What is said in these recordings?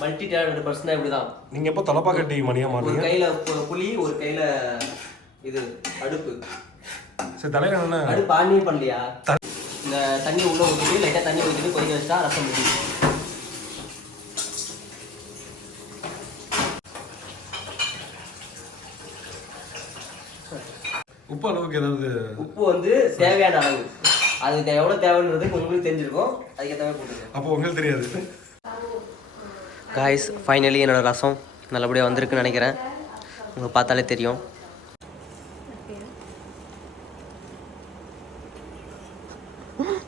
Multi talented person இப்படிதான். நீங்க எப்போ தலப்பா கட்டி மணியா மாட்டீங்க? ஒரு கையில புளி, ஒரு கையில இது அடுப்பு. சரி, தலையில என்ன அடுப்பு ஆனே பண்ணலையா? இந்த தண்ணி உள்ள ஊற்றிட்டு லைட்டாக தண்ணி ஊற்றிட்டு கொதிக்க வச்சா ரசம் முடியும். உப்பு அளவுக்கு ஏதாவது? உப்பு வந்து தேவையான அளவு, அதுக்கு எவ்வளோ தேவைன்றது உங்களுக்கு தெரிஞ்சிருக்கும், அதுக்கேற்ற மாதிரி போட்டுருங்க. அப்போ உங்களுக்கு தெரியாது. காய்ஸ், ஃபைனலி என்னோட ரசம் நல்லபடியாக வந்திருக்குன்னு நினைக்கிறேன். உங்களுக்கு பார்த்தாலே தெரியும்.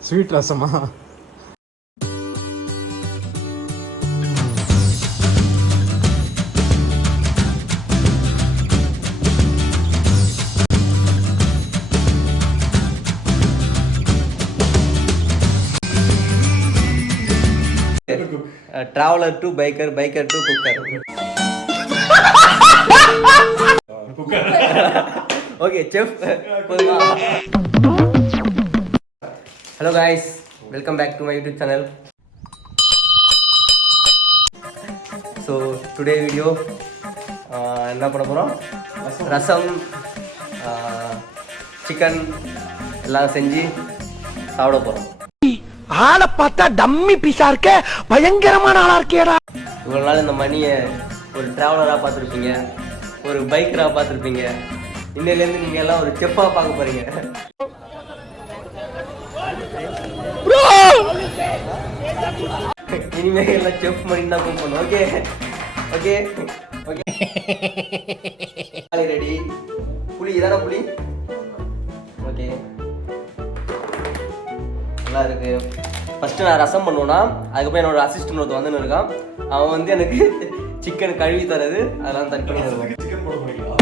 ஸ்வீட் ரசமா? Traveler to biker, biker to cooker. Okay, chef. Hello guys, welcome back to my YouTube channel. So today video என்ன பண்ண போறோம்? ரசம், சிக்கன் எல்லாம் செஞ்சு சாப்பிட போறோம். ஆளை பார்த்தா டம்மி பீஸா இருக்க, பயங்கரமான ஆளா இருக்கேடா. இவ்வளவு நாள் இந்த மணியை ஒரு டிராவலரா பார்த்துருப்பீங்க, ஒரு பைக்கரா பார்த்துருப்பீங்க. இன்னையிலேருந்து நீங்க எல்லாம் ஒரு செஃப்பா பார்க்க போறீங்க. இனிமே எல்லாம் செஃப் மணி தான் கூப்பிடணும். Okay okay okay. ரெடி. புளி இதான புளி? ஓகே, நல்லா இருக்கு. ஃபர்ஸ்ட் நான் ரசம் பண்ணுவேன்னா, அதுக்கப்புறம் என்னோட அசிஸ்டன்ட் ஒருத்தர் வந்து இருக்கான். அவன் வந்து எனக்கு சிக்கன் கழுவி தரது, அதெல்லாம் தனி பண்ணி தருவான். சிக்கன் போட போறீங்களா?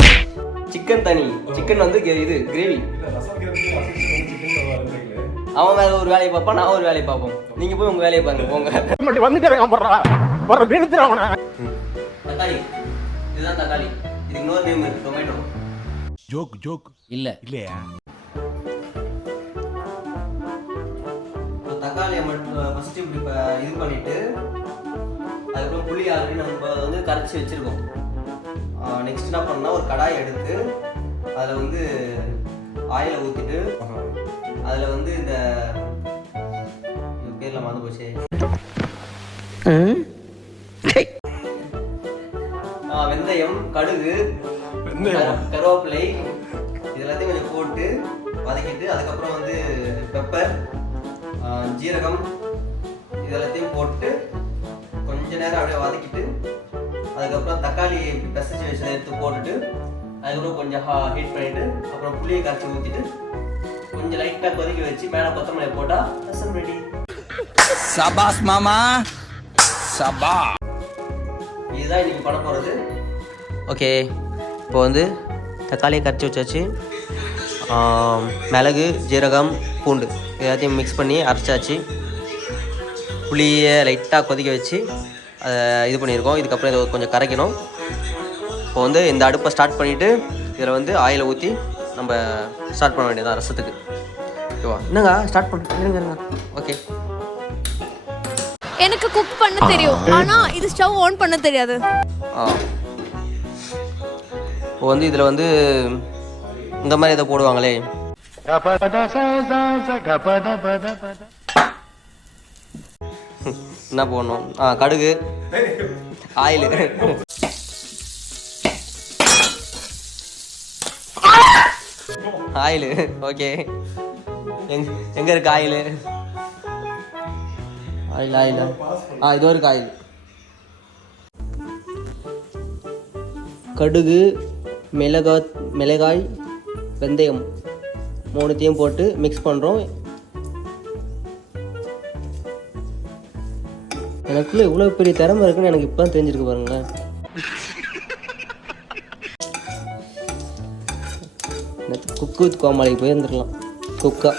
சிக்கன் தனி, சிக்கன் வந்து இது கிரேவி. அவன் வேற ஒரு வேலையை பார்ப்பான், நான் ஒரு வேலையை பார்ப்போம். நீங்க போய் உங்க வேலையை பாருங்க, போங்க. தக்காளி, இதுதான் தக்காளி. இதுக்கு இன்னொரு நேம் இருக்கு, டொமேட்டோ. ஜோக் இல்ல இல்லையா? தக்காளியை மட்டும் ஃபர்ஸ்ட் இப்படி இது பண்ணிட்டு, அதுக்கப்புறம் புளி ஆல்ரெடி நம்ம வந்து கரைச்சி வச்சிருக்கோம். நெக்ஸ்ட் என்ன பண்ணா, ஒரு கடாய் எடுத்து அதில் வந்து ஆயிலை ஊற்றிட்டு, அதில் வந்து இந்த பேரில் மறந்து போச்சு, வெந்தயம், கடுகு, கருவேப்பிலை, இது எல்லாத்தையும் கொஞ்சம் போட்டு வதக்கிட்டு, அதுக்கப்புறம் வந்து பெப்பர், ஜீரகம், இது எல்லாத்தையும் போட்டு கொஞ்ச நேரம் அப்படியே வதக்கிட்டு, அதுக்கப்புறம் தக்காளி பிசைச்சு வச்சு எடுத்து போட்டுட்டு, அதுக்கப்புறம் கொஞ்சம் ஹீட் பண்ணிட்டு, அப்புறம் புளியை கரைச்சி ஊற்றிட்டு கொஞ்சம் லைட்டாக கொதிக்க வச்சு மேலே கொத்தமல்லி போட்டால் ரசம் ரெடி. சபாஸ் மாமா, சபா. இதுதான் இன்னைக்கு பண்ண போகிறது. ஓகே, இப்போ வந்து தக்காளியை கரைச்சி வச்சாச்சு. மிளகு, ஜீரகம், பூண்டு எல்லாத்தையும் மிக்ஸ் பண்ணி அரைச்சாச்சு. புளியை லைட்டாக கொதிக்க வச்சு அதை இது பண்ணியிருக்கோம். இதுக்கப்புறம் இதை கொஞ்சம் கரைக்கணும். இப்போ வந்து இந்த அடுப்பை ஸ்டார்ட் பண்ணிவிட்டு இதில் வந்து ஆயிலை ஊற்றி நம்ம ஸ்டார்ட் பண்ண வேண்டியதான் ரசத்துக்கு. ஓகேவா? என்னங்க ஸ்டார்ட் இருங்க. ஓகே, எனக்கு குக் பண்ண தெரியும், ஆனால் இது ஸ்டவ் ஆன் பண்ண தெரியாது. இப்போ வந்து இதில் வந்து இந்த மாதிரி இதை போடுவாங்களே, என்ன போடணும்? கடுகு, ஆயில், ஆயில். ஓகே, எங்க இருக்கு ஆயில்? ஆயில் இதோ இருக்கு ஆயில். கடுகு, மிளகாய், வெந்தயம் மூணுத்தையும் போட்டு மிக்ஸ் பண்ணுறோம். எனக்குள்ள இவ்வளோ பெரிய திறமை இருக்குன்னு எனக்கு இப்போ தான் தெரிஞ்சிருக்கு பாருங்களேன். Cook with கோமாளிக்கு போயிருந்துருக்கலாம். குக்கா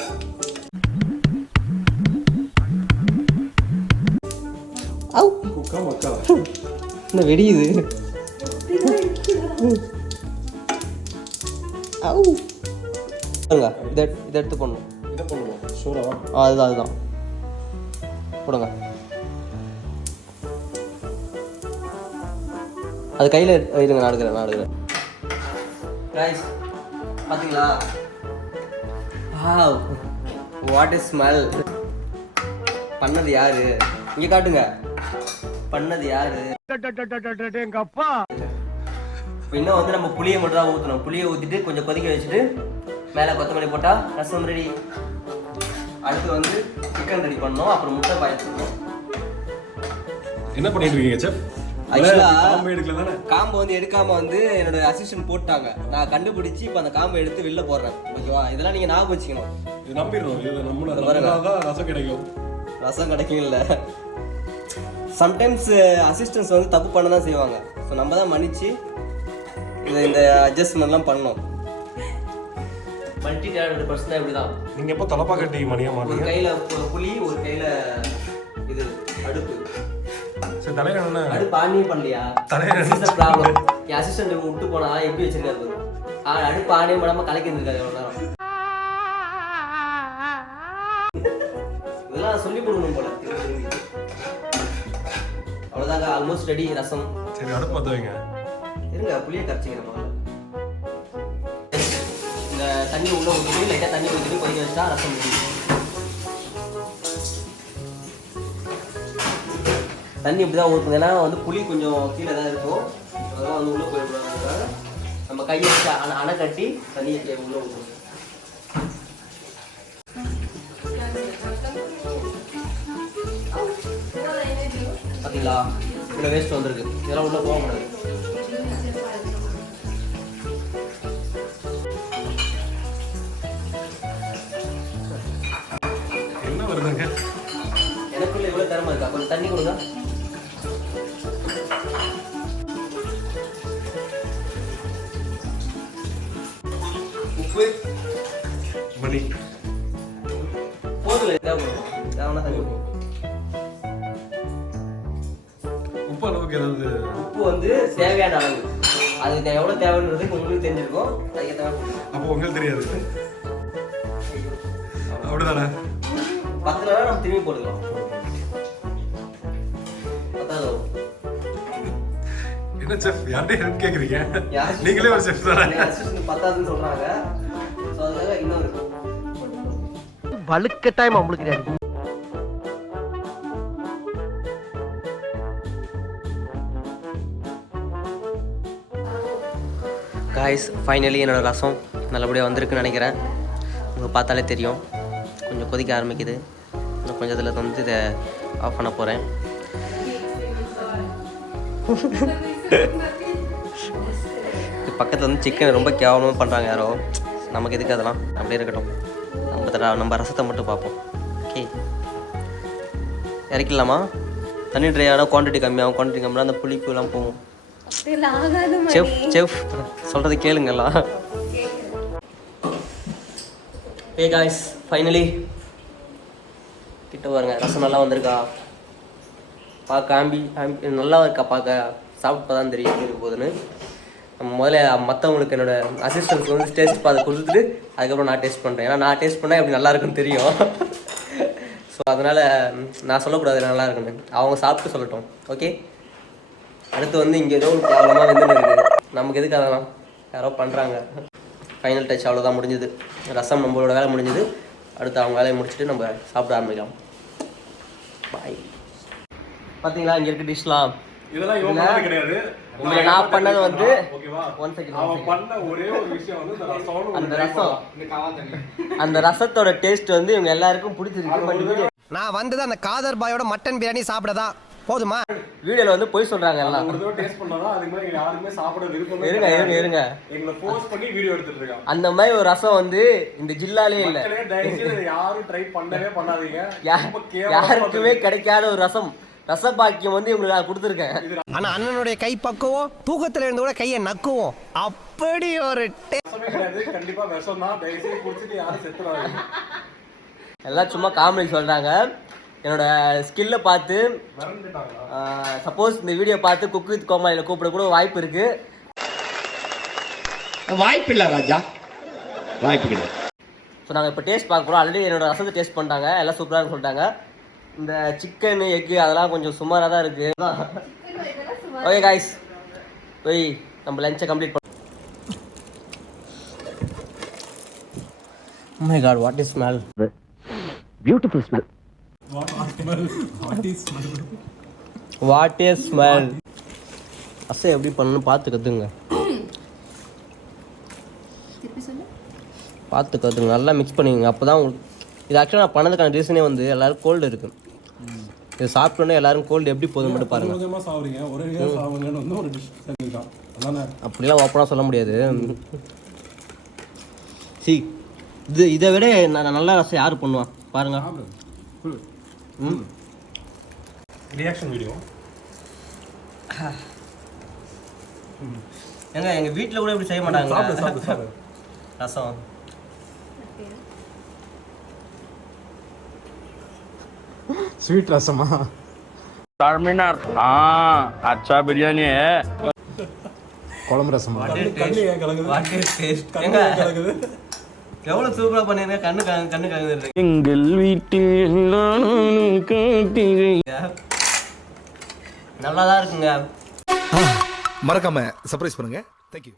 என்ன வெடியுது? இதை எடுத்து போடணும். அதுதான் போடுங்க. அது கையில் இருங்க, நான் எடுக்கிறேன். ரைஸ் பார்த்தீங்களா? What is smell. பண்ணது யாரு? இங்கே காட்டுங்க. பண்ணது யாரு? எங்க அப்பா. இப்போ இன்னும் வந்து நம்ம புளியை மட்டும் தான் ஊற்றணும். புளியை ஊற்றிட்டு கொஞ்சம் கொதிக்க வச்சுட்டு மேலே கொத்தமல்லி போட்டால் ரசம் ரெடி. அடுத்து வந்து சிக்கன் ரெடி பண்ணோம், அப்புறம் முட்டை பாயில் பண்ணோம். என்ன பண்ணிட்டு இருக்கீங்க செஃப்? ஆக்சுவலாக காம்பை வந்து எடுக்காம வந்து என்னோட அசிஸ்டன்ட் போட்டாங்க. நான் கண்டுபிடிச்சி இப்போ அந்த காம்பை எடுத்து வெளில போடுறேன். ஓகேவா? இதெல்லாம் நீங்கள் ஞாபகம் வச்சுக்கணும். இது நம்பிடுறோம். இது நம்மள ரசம் கிடைக்கும். ரசம் கிடைக்கும் இல்லை. சம்டைம்ஸ் அசிஸ்டன்ஸ் வந்து தப்பு பண்ண தான் செய்வாங்க. ஸோ நம்ம தான் மன்னிச்சு இந்த அட்ஜஸ்ட்மெண்ட்லாம் பண்ணோம். மல்டி டேலண்டட் பர்சன் இப்படி தான். நீங்கள் எப்போ தலப்பா கட்டி மணியாக ஒரு மாட்டீங்க? கையில் புளி, ஒரு கையில் இது அடுப்பு. சரி தலைவர் என்ன அடுப்பு ஆனே பண்ணலையா? ப்ராப்ளம். என் அசிஸ்டன்ட் விட்டு போனா எப்படி வச்சிருக்காரு? அடுப்பு ஆனே பண்ணாமல் கலக்கி இருந்திருக்காரு எவ்வளோ நேரம். இதெல்லாம் சொல்லி கொடுக்கணும் போல. அவ்வளோதாங்க, ஆல்மோஸ்ட் ரெடி ரசம். சரி அடுப்பு பற்ற வைங்க. இருங்க, புளியை கரைச்சிக்கிறேன் முதல்ல. இந்த தண்ணி உள்ள ஊற்றி லைட்டாக தண்ணி ஊற்றிட்டு கொதிக்க வச்சா ரசம் ரெடி. தண்ணி இப்படி தான் ஊற்றுங்க. ஏன்னா வந்து புளி கொஞ்சம் கீழே தான் இருக்கும். அதெல்லாம் வந்து உள்ளே போயிடுவாங்க. நம்ம கையை வச்சு அணை கட்டி தண்ணியை உள்ளே ஊற்றுவோம். பார்த்தீங்களா? இவ்வளோ வேஸ்ட் வந்திருக்கு. இதெல்லாம் உள்ளே போக முடியாது. என்ன வருதுங்க? எனக்குள்ள இவ்வளோ திறமை இருக்கா? கொஞ்சம் தண்ணி கொடுங்க. உப்பு மணி போதும். தேவைன்னா தண்ணி கொடுக்கும். உப்பு அளவுக்கு ஏதாவது? உப்பு வந்து தேவையான அளவு. அது எவ்வளோ தேவைன்றது உங்களுக்கு தெரிஞ்சிருக்கும். அதுக்கேற்ற மாதிரி. அப்போ உங்களுக்கு தெரியாது. அப்படிதானே? பத்துலனா நம்ம திரும்பி போட்டுக்கலாம். பத்தாது. என்ன செஃப் யார்கிட்ட ஹெல்ப் கேட்குறீங்க? யார்? நீங்களே ஒரு செஃப் தானே? பத்தாதுன்னு சொல்றாங்க. ஸோ அதுக்காக இன்னும் இருக்கு. வலுக்கட்டாயம் அவங்களுக்கு காய்ஸ், ஃபைனலி என்னோடய ரசம் நல்லபடியாக வந்திருக்குன்னு நினைக்கிறேன். உங்களுக்கு பார்த்தாலே தெரியும். கொஞ்சம் கொதிக்க ஆரம்பிக்குது. இன்னும் கொஞ்சம் இதில் வந்து இதை ஆஃப் பண்ண போகிறேன். பக்கத்தில் வந்து சிக்கன் ரொம்ப கேவலமாக பண்ணுறாங்க யாரோ. நமக்கு எதுக்கு அதெல்லாம்? அப்படியே இருக்கட்டும். நம்ம ரசத்தை மட்டும் பார்ப்போம். ஓகே, இறக்கிடலாமா? தண்ணி ட்ரை ஆனால் குவான்டிட்டி கம்மியாகும். குவான்டிட்டி கம்மியாக அந்த புளிப்புலாம் போகும். செஃப் செஃப் சொல்கிறது கேளுங்கலாம். ஏ காய்ஸ், ஃபைனலி கிட்ட பாருங்க. ரசம் நல்லா வந்திருக்கா? பார்க்க நல்லா இருக்கா? பார்க்க சாப்பிட்டு தான் தெரியும் எப்படி இருக்க போகுதுன்னு. நம்ம முதல்ல மற்றவங்களுக்கு என்னோட அசிஸ்டன்ஸ் வந்து டேஸ்ட் பார்த்து கொடுத்துட்டு அதுக்கப்புறம் நான் டேஸ்ட் பண்ணுறேன். ஏன்னா நான் டேஸ்ட் பண்ணால் எப்படி நல்லா இருக்குன்னு தெரியும். ஸோ அதனால் நான் சொல்லக்கூடாது நல்லா இருக்குன்னு. அவங்க சாப்பிட்டு சொல்லட்டும். ஓகே, அடுத்து வந்து இங்கே ஏதோ ஒரு ப்ராப்ளமாக வந்துன்னு இருக்குது. நமக்கு எதுக்கு அதெல்லாம்? யாரோ பண்ணுறாங்க. ஃபைனல் டச் அவ்வளோதான், முடிஞ்சுது. ரசம் நம்மளோட வேலை முடிஞ்சுது. அடுத்து அவங்க வேலையை முடிச்சுட்டு நம்ம சாப்பிட ஆரம்பிக்கலாம். பாய். பார்த்தீங்களா இங்கே இருக்க டிஷ்லாம்? இதெல்லாம் இவன் பண்ணது கிடையாது. உங்களை நான் பண்ணது வந்து ஓகேவா? One second. அவன் பண்ண ஒரே ஒரு விஷயம் வந்து அந்த ரசத்தோட டேஸ்ட் வந்து இவங்க எல்லாருக்கும் பிடிச்சிருக்கு. நான் வந்தது அந்த காதர் பாயோட மட்டன் பிரியாணி சாப்பிடதான். போதுமா? வீடியோல வந்து போய் சொல்றாங்க எல்லாம். ஒரு தடவை டேஸ்ட் பண்ணாதான் அதுக்கு மாதிரி யாருமே சாப்பிட விருப்பம். இருங்க எங்களை ஃபோர்ஸ் பண்ணி வீடியோ எடுத்துட்டு இருக்காங்க. அந்த மாதிரி ஒரு ரசம் வந்து இந்த ஜில்லாலே இல்ல. யாரும் ட்ரை பண்ணவே பண்ணாதீங்க. யாருக்குமே கிடைக்காத ஒரு ரசம். ரசபாக்கியம் வந்து இவங்களுக்கு நான் கொடுத்துருக்கேன். ஆனா அண்ணனுடைய கை பக்குவோம், தூக்கத்துல இருந்து கூட கையை நக்குவோம். அப்படி ஒரு கண்டிப்பா விஷம் தான். தயவுசெய்து குடிச்சிட்டு யாரும் செத்துறாங்க. எல்லாம் சும்மா காமெடி சொல்றாங்க. என்னோட ஸ்கில்ல பார்த்து சப்போஸ் இந்த வீடியோ பார்த்து குக் வித் கோமாளியில் கூப்பிட கூட வாய்ப்பு இருக்கு. வாய்ப்பு இல்லை ராஜா, வாய்ப்பு கிடையாது. ஸோ நாங்கள் இப்போ டேஸ்ட் பார்க்க போகிறோம். ஆல்ரெடி என்னோட ரசத்தை டேஸ்ட் பண்ணிட்டாங்க, எல்லாம் சூப்பராக சொல்லிட்டாங்க. இந்த சிக்கன் எக்கு அதெல்லாம் கொஞ்சம் சுமாராக தான் இருக்குது. ஓகே காய்ஸ், போய் நம்ம லஞ்சை கம்ப்ளீட் பண்ண. Oh my god, what is smell? Beautiful smell. What is smell? அசை எப்படி பண்ணணும் பார்த்து கற்றுங்க. பார்த்து கற்றுங்க, நல்லா மிக்ஸ் பண்ணிக்கோங்க. அப்போ தான் உங்களுக்கு இது ஆக்சுவலாக நான் பண்ணதுக்கான ரீசனே வந்து எல்லோரும் கோல்டு இருக்குது. இது சாப்பிட்டோன்னே எல்லாரும் கோல்டு எப்படி போதும் மட்டும் பாருங்க. அப்படிலாம் ஓப்பனாக சொல்ல முடியாது. இதை விட நல்ல ரசம் யார் பண்ணுவா பாருங்க. ரியாக்ஷன் வீடியோ ஏங்க எங்கள் வீட்டில் கூட இப்படி செய்ய மாட்டாங்க ரசம். स्वीट रसमा चारमीनार अच्छा बिरयानी है कोलम रसमा எவ்வளோ சூப்பராக பண்ணிருக்கேன். கண்ணு கலங்குது. எங்கள் வீட்டில் நல்லா தான் இருக்குங்க. மறக்காம சர்ப்ரைஸ் பண்ணுங்க. தேங்க்யூ.